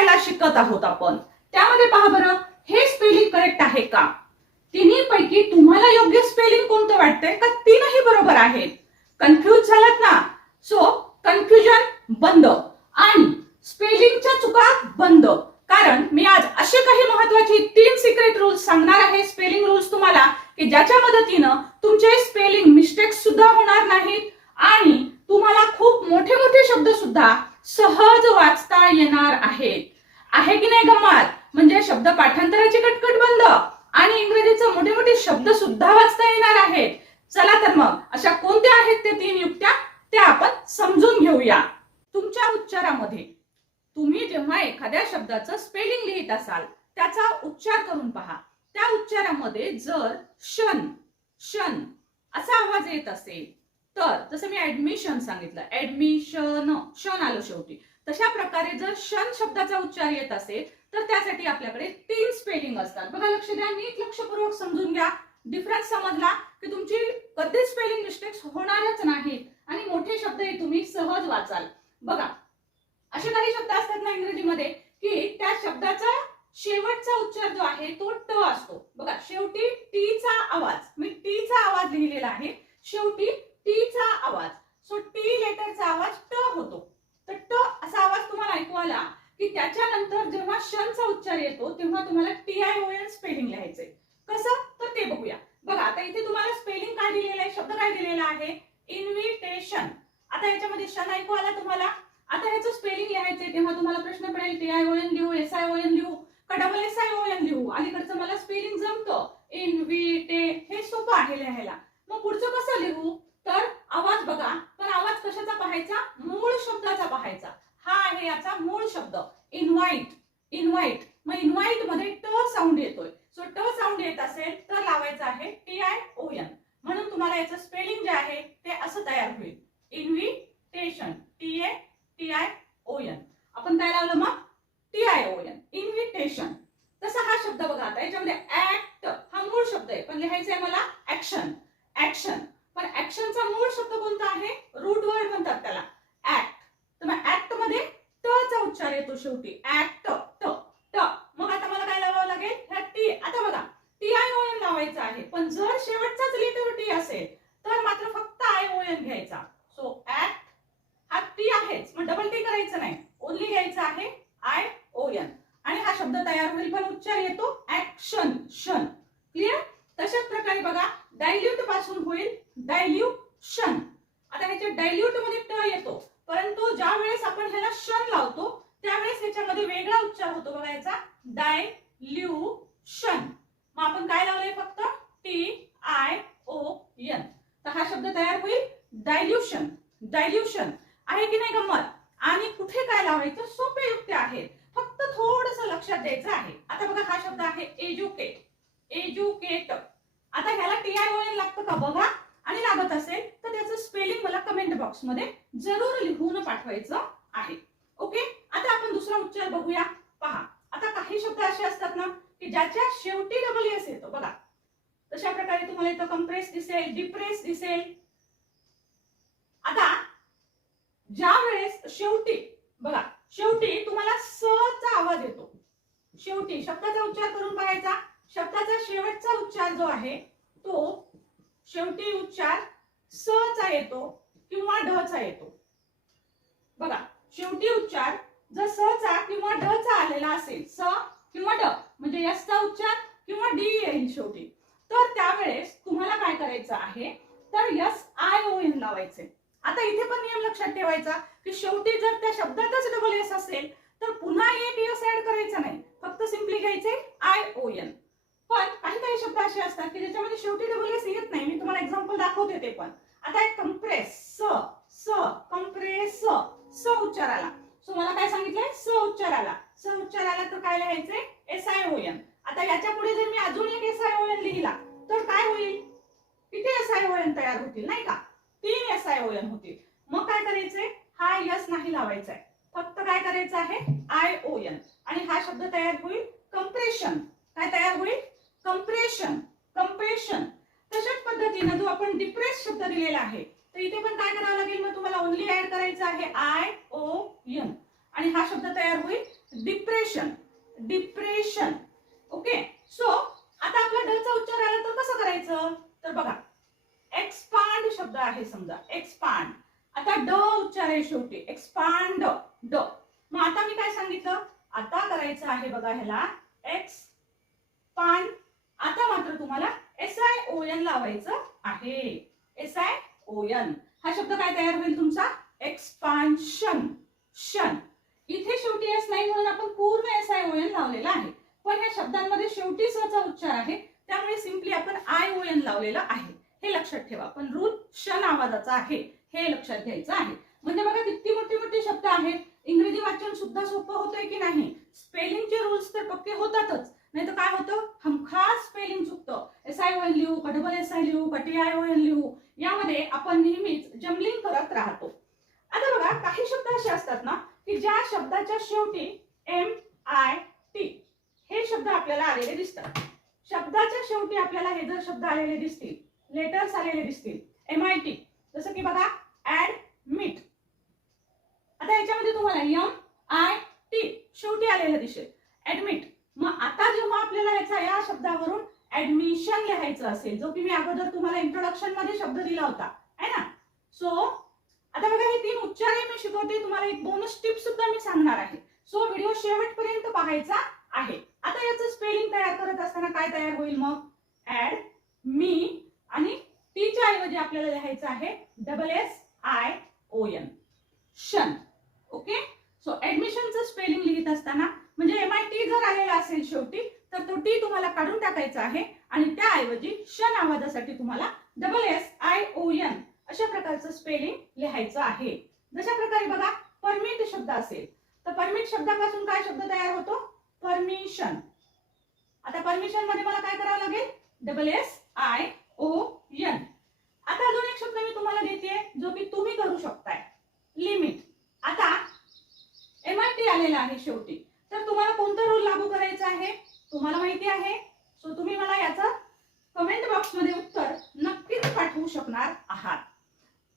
लिहायला शिकत आहोत आपण. त्यामध्ये पहा बरं, हे स्पेलिंग करेक्ट आहे का? तिन्ही पैकी तुम्हाला योग्य स्पेलिंग कोणतं वाटतंय का? तीनही बरोबर आहेत. कन्फ्यूज झालात ना? सो कन्फ्युजन बंद आणि स्पेलिंगच्या चुका बंद. कारण मी आज असे काही महत्त्वाचे 3 सिक्रेट रूल्स सांगणार आहे, स्पेलिंग रूल्स तुम्हाला, की ज्याच्या मदतीनं तुमचे स्पेलिंग मिस्टेक्स सुद्धा होणार नाहीत आणि तुम्हाला खूप मोठे मोठे शब्द सुद्धा सहज वाचता येणार आहेत. आहे की नाही गंमत? म्हणजे शब्द पाठांतराची कटकट बंद आणि इंग्रजीचे मोठे मोठे शब्द सुद्धा वाचता येणार आहेत. चला तर मग अशा कोणत्या आहेत ते 3 युक्त्या, त्या आपण समजून घेऊया. तुमच्या उच्चारामध्ये तुम्ही जेव्हा एखाद्या शब्दाचं स्पेलिंग लिहित असाल, त्याचा उच्चार करून पहा. त्या उच्चारामध्ये जर शन शन असा आवाज येत असेल तर, जसं मी ऍडमिशन सांगितलं, ऍडमिशन शन आलं शेवटी, तशा प्रकारे जर शन शब्दाचा उच्चार येत असेल तर त्यासाठी आपल्याकडे 3 स्पेलिंग असतात. बघा, लक्ष द्या, नीट लक्षपूर्वक समजून घ्या. डिफरन्स समजला की तुमची कधीच स्पेलिंग मिस्टेक्स होणारच नाहीत आणि मोठे शब्दही तुम्ही सहज वाचाल. बघा, असे काही शब्द असतात ना इंग्रजीमध्ये की त्या शब्दाचा शेवटचा उच्चार जो आहे तो ट असतो. बघा, शेवटी टी चा आवाज, मी टी चा आवाज लिहिलेला आहे, शेवटी टी चा आवाज. सो टी लेटरचा आवाज ट होतो. तर ट असा आवाज तुम्हाला ऐकू आला की त्याच्यानंतर जेव्हा शनचा उच्चार येतो तेव्हा तुम्हाला TION स्पेलिंग लिहायचंय. कसं तर ते बघूया. बघा, आता इथे तुम्हाला स्पेलिंग काय दिलेलं आहे, शब्द काय दिलेला आहे, इन्व्हिटेशन. आता याच्यामध्ये शन ऐकू आला तुम्हाला. आता ह्याचं स्पेलिंग लिहायचंय तेव्हा तुम्हाला प्रश्न पडेल, TION लिहू, SION लिहू का डबल SION लिहू? अलीकडचं मला स्पेलिंग जमतं, इन्व्हिटे, हे सोपं आहे लिहायला. मग पुढचं कसं लिहू? तर आवाज बघा, पण आवाज कशाचा पाहायचा, मूळ शब्दाचा पाहायचा. हा आहे याचा मूळ शब्द इन्व्हाइट. इन्व्हाइट, मग इन्व्हाइट मध्ये ट साऊंड येतोय. सो ट साऊंड येत असेल तर लावायचं आहे TION. म्हणून तुम्हाला याचं स्पेलिंग जे आहे ते असं तयार होईल, इन्व्हिटेशन, TION. आपण काय लावलं मग, TION, इन्व्हिटेशन. तसा हा शब्द बघा, आता याच्यामध्ये ऍक्ट हा मूळ शब्द आहे, पण लिहायचं आहे मला ऍक्शन. ऍक्शन, पण ऍक्शनचा मूळ शब्द कोणता आहे, रूट वर्ड म्हणतात त्याला, ऍक्ट. तर मग ऍक्ट मध्ये ट चा उच्चार येतो शेवटी, ऍक्ट, ट ट. मग आता मला काय लावावं लागेल, ह्या टी. आता बघा, TION लावायचं आहे, पण जर शेवटचाच लेटर टी असेल तर मात्र फक्त ION घ्यायचा. सो ऍक्ट हा टी आहेच, मग डबल टी करायचं नाही, ओनली घ्यायचं आहे ION आणि हा शब्द तयार होईल, पण उच्चार येतो ऍक्शन, शन. क्लिअर? तशाच प्रकारे बघा, डायल्यूट पासून होईल डायल्यूशन. आता ह्याच्या डायल्यूट मध्ये ट येतो, परंतु ज्या वेळेस आपण ह्याला शन लावतो त्यावेळेस ह्याच्यामध्ये वेगळा उच्चार होतो बघा, याचा डायल्यूशन. मग आपण काय लावलंय, फक्त TION. तर हा शब्द तयार होईल डायल्यूशन. डायल्यूशन आहे की नाही गंमत? आणि कुठे काय लावायचं, सोपे युक्त्या आहेत, फक्त थोडंसं लक्षात द्यायचं आहे. आता बघा, हा शब्द आहे एज्युकेट. एज्युकेट. आता ह्याला TION लागतं का बघा, आणि लागत असेल तर त्याचं स्पेलिंग मला कमेंट बॉक्स मध्ये जरूर लिहून पाठवायचं आहे. ओके, आता आपण दुसरा उच्चार बघूया. पहा, आता काही शब्द असे असतात ना की ज्याच्या शेवटी डबल एस येतो. बघा, तशा प्रकारे तुम्हाला इथं कंप्रेस दिसेल, डिप्रेस दिसेल. आता ज्या वेळेस शेवटी बघा, शेवटी तुम्हाला स चा आवाज येतो, शेवटी शब्दाचा उच्चार करून पाहायचा. शब्दाचा शेवटचा उच्चार जो आहे तो शेवटी उच्चार स चा येतो किंवा ढ चा येतो. बघा, शेवटी उच्चार जर स चा किंवा ढ चा आलेला असेल, स किंवा ढ म्हणजे एस चा उच्चार किंवा डी येईल शेवटी, तर त्यावेळेस तुम्हाला काय करायचं आहे, तर SION लावायचे. आता इथे पण नियम लक्षात ठेवायचा की शेवटी जर त्या शब्दातच डबल एस असेल तर पुन्हा एक एस ऍड करायचा नाही, फक्त सिंपली घ्यायचे ION. पण काही काही शब्द असे असतात की ज्याच्यामध्ये शेवटी डबल एस येत नाही. मी तुम्हाला एक्झाम्पल दाखवते ते पण. आता एक कंप्रेस, स स कंप्रेस, स उच्चाराला. सो मला काय सांगितलंय, स उच्चाराला. स उच्चाराला तर काय लिहायचंय, SION. आता याच्या पुढे जर मी अजून एक SION लिहिला तर काय होईल, किती SION तयार होतील नाही का, 3 SION होतील. मग काय करायचंय, हा यस नाही लावायचा आहे, फक्त काय करायचं आहे ION आणि हा शब्द तयार होईल कंप्रेशन. काय तयार होईल, कंप्रेशन, कंप्रेशन. तशाच पद्धतीने जो आपण डिप्रेस शब्द दिलेला आहे तर इथे पण काय करावं लागेल, मग तुम्हाला ओनली ऍड करायचं आहे ION आणि हा शब्द तयार होईल depress. Depression, depression. Okay, so आता आपला ड चा उच्चार आला तर कसं करायचं, तर बघा एक्सपांड शब्द आहे समजा, एक्सपांड. आता ड उच्चार आहे शेवटी, एक्सपांड ड. मग आता मी काय सांगितलं, आता करायचं आहे बघा ह्याला एक्सपांड. आता मात्र तुम्हाला SION लावायचं आहे, SION. हा शब्द काय तयार होईल तुमचा, एक्सपान्शन. शन. इथे शेवटी एस नाही म्हणून आपण पूर्ण SION लावलेला आहे, पण या शब्दांमध्ये शेवटी स चा उच्चार आहे त्यामुळे सिंपली आपण ION लावलेला आहे. हे लक्षात ठेवा, पण रूल शन आवाजाचा आहे हे लक्षात घ्यायचं आहे. म्हणजे बघा किती मोठे मोठे शब्द आहेत. इंग्रजी वाचन सुद्धा सोपं होतंय की नाही. स्पेलिंगचे रूल्स तर पक्के होतातच, नाही तर काय होतं, हमखास स्पेलिंग चुकतं. SION लिहू का डबल SI लिहू का TION लिहू, यामध्ये आपण नेहमीच जम्बलिंग करत राहतो. आता बघा काही शब्द असे असतात ना की ज्या शब्दाच्या शेवटी MIT हे शब्द आपल्याला आलेले दिसतात. शब्दाच्या शेवटी आपल्याला हे जर शब्द आलेले दिसतील, लेटर्स आलेले दिसतील MIT, जसं की बघा ऍडमिट. आता याच्यामध्ये तुम्हाला MIT शेवटी आलेलं दिसेल, ऍडमिट. मग आता जेव्हा आपल्याला ह्याचा या शब्दावरून ऍडमिशन लिहायचं असेल, जो की मी अगोदर तुम्हाला इंट्रोडक्शन मध्ये शब्द दिला होता है ना. सो आता बघा हे 3 उच्चार मी शिकवते, तुम्हाला एक बोनस टिप सुद्धा मी सांगणार आहे. सो व्हिडिओ शेवटपर्यंत पाहायचा आहे. आता याचं स्पेलिंग तयार करत असताना काय तयार होईल, मग ऍड मी आणि टी च्या ऐवजी आपल्याला लिहायचं आहे SSION, शन. ओके, सो ऍडमिशनचं स्पेलिंग लिहित असताना म्हणजे MIT जर आलेला असेल शेवटी तर तो टी तुम्हाला काढून टाकायचा आहे आणि त्याऐवजी शन आवाजासाठी तुम्हाला SSION अशा प्रकारचं स्पेलिंग लिहायचं आहे. जशा प्रकारे बघा परमिट शब्द असेल तर परमिट शब्दापासून काय शब्द तयार होतो, परमिशन. आता परमिशन मध्ये मला काय करावं लागेल, SSION. आता अजून एक शब्द मी तुम्हाला देते जो की तुम्ही करू शकताय, लिमिट. आता MIT आलेला आहे शेवटी, तर तुम्हाला कोणता रूल लागू करायचा आहे तुम्हाला माहिती आहे. सो तुम्ही मला याचं कमेंट बॉक्स मध्ये उत्तर नक्कीच पाठवू शकणार आहात.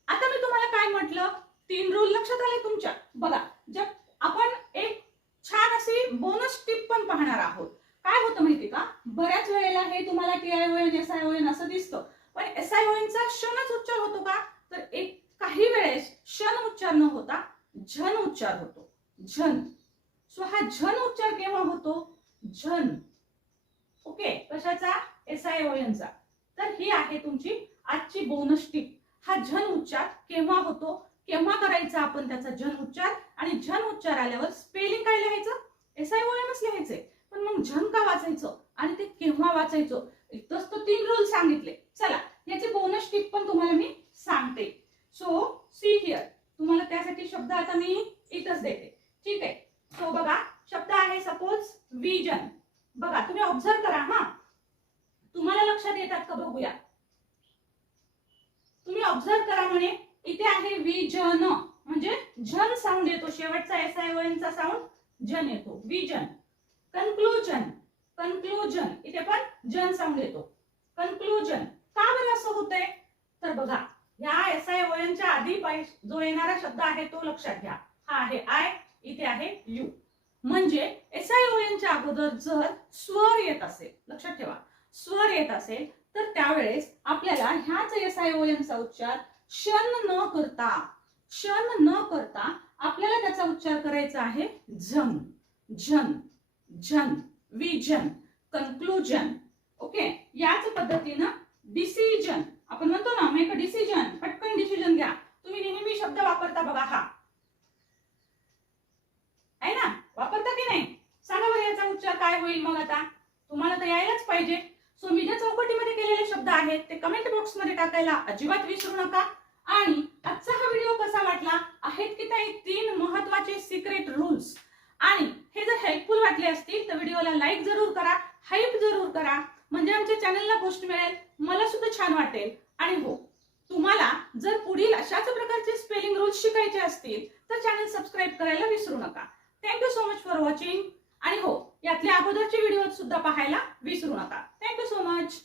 आता मी तुम्हाला काय म्हटलं, 3 रूल लक्षात आले तुमच्या. बघा जब आपण एक छान अशी बोनस टिप पण पाहणार आहोत. काय होतं माहिती का, बऱ्याच वेळेला हे तुम्हाला TION SION असं दिसतं, पण SION चा शनच उच्चार होतो का, तर एक काही वेळेस शन उच्चार न होता झन उच्चार होतो, झन. सो हा झन उच्चार केव्हा होतो, झन. ओके, कशाचा, SION चा. तर ही आहे तुमची आजची बोनस टिप. हा झन उच्चार केव्हा होतो, केव्हा करायचा आपण त्याचा झन उच्चार, आणि झन उच्चार आल्यावर स्पेलिंग काय लिहायचं, SIONच लिहायचंय. पण मग झन का वाचायचं आणि ते केव्हा वाचायचं, इथंच तो 3 रूल सांगितले. चला याची बोनस टिप पण तुम्हाला मी सांगते. सो सी हिअर, तुम्हाला त्यासाठी शब्द आता मी इथंच देते, ठीक आहे. सो बघा शब्द आहे सपोज विजन. बघा तुम्ही ऑब्झर्व करा, हा तुम्हाला लक्षात येतात का बघूया. तुम्ही ऑब्झर्व करा, म्हणे इथे आहे विजन म्हणजे झन साऊंड येतो, शेवटचा SION चा साऊंड झन येतो, विजन. कन्क्लुजन, कन्क्लुजन इथे पण झन साऊंड येतो, कन्क्लुजन. का बरं असं होतंय, तर बघा ह्या SION च्या आधी जो येणारा शब्द आहे तो लक्षात घ्या. हा आहे आय, इथे आहे यू. म्हणजे SION च्या अगोदर जर स्वर येत असेल, लक्षात ठेवा स्वर येत असेल, तर त्यावेळेस आपल्याला ह्याच SION चा उच्चार शन न करता आपल्याला त्याचा उच्चार करायचा आहे झन, झन, झन. Vision, conclusion. ओके, याच पद्धतीनं डिसिजन, आपण म्हणतो ना मेक अ डिसिजन, पटकन डिसिजन घ्या. तुम्ही नेहमी शब्द वापरता बघा, हा आहे ना, वापरता की नाही, सांगा बरं याचा उच्चार काय होईल. मग आता तुम्हाला तर यायलाच पाहिजे. सो मी ज्या चौकटीमध्ये केलेले शब्द आहेत ते कमेंट बॉक्स मध्ये टाकायला अजिबात विसरू नका. आणि आजचा हा व्हिडिओ कसा वाटला, आहेत की काही 3 महत्त्वाचे सिक्रेट रूल्स, आणि हे जर हेल्पफुल वाटले असतील तर व्हिडिओला लाईक जरूर करा, हाईप जरूर करा, म्हणजे आमच्या चॅनलला बूस्ट मिळेल, मला सुद्धा छान वाटेल. आणि हो, तुम्हाला जर पुढील अशाच प्रकारचे स्पेलिंग रूल्स शिकायचे असतील तर चॅनल सबस्क्राईब करायला विसरू नका. Thank you so much for watching. आणि हो, यातले अगोदरचे व्हिडिओ सुद्धा पाहायला विसरू नका. Thank you so much.